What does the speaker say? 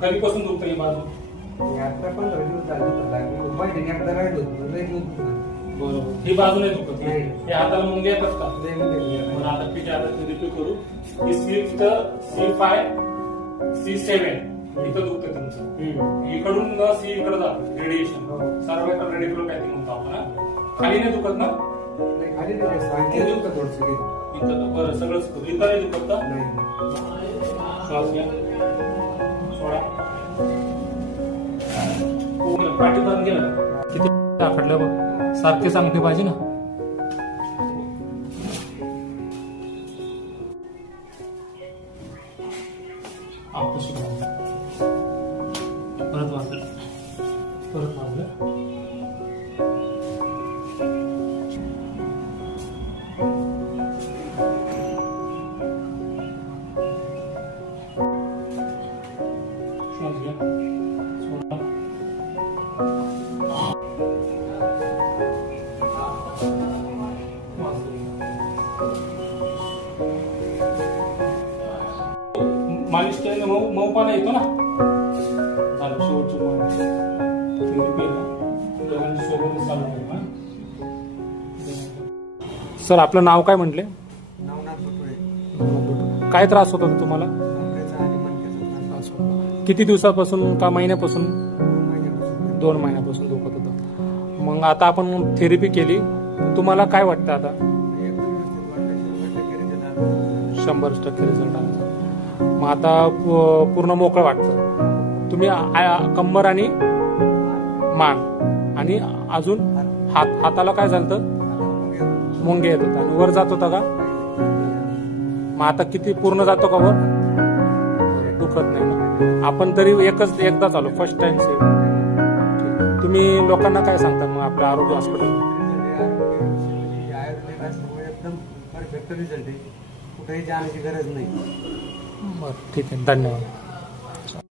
कधीपासून दुखतं ही बाजू? आता 15 दिवस झाले. महिन्याने एकदा राहिलो बरोबर. ही बाजू नाही दुखत? हे हाताला मुंगे येतात का? बरं, आता ठीक आहे. आता रिपीट करू. C5 C7 इथं दुखतं तुमचं. इकडून सी इकडे जातं रेडिएशन. सर्वायकल रेडिक्युलोपॅथी म्हणतो आपण. खाली नाही दुखत ना? खाली नाही दुखत थोडंसं इथं. बरं, सगळंच इथं नाही दुखत का? श्वास घ्या, सोडा. पाठी बंद केलं. किती आखडलं बघ. सारखे सांगते पाहिजे ना. परत वाजलं. परत वाजलं. श्वास घ्या, सोडा. मालिश केल्याने मऊपणा येतो ना. झालं शेवटची मालिश. सोबतच चालू करू. सर, आपलं नाव काय म्हटले? नवनाथ बुटुळे. काय त्रास होता तुम्हाला? किती दिवसापासून का महिन्यापासून? 2 महिन्यापासून दुखत होतं. मग आता आपण थेरपी केली, तुम्हाला काय वाटतं आता? 100% रिझल्ट आला. मग आता पूर्ण मोकळं वाटतं. तुम्ही कंबर आणि मान आणि अजून हाताला काय झालं? मुंगे येत होता. आणि वर जात होता का? मग आता किती पूर्ण जातो का वर? दुखत नाही ना. आपण तरी एकदा चालू, फर्स्ट टाइम. तुम्ही लोकांना काय सांगता मग आपल्या आरोग्य हॉस्पिटल? एकदम परफेक्ट रिझल्ट आहे. कुठेही जाण्याची गरज नाही. बरं, ठीक आहे. धन्यवाद.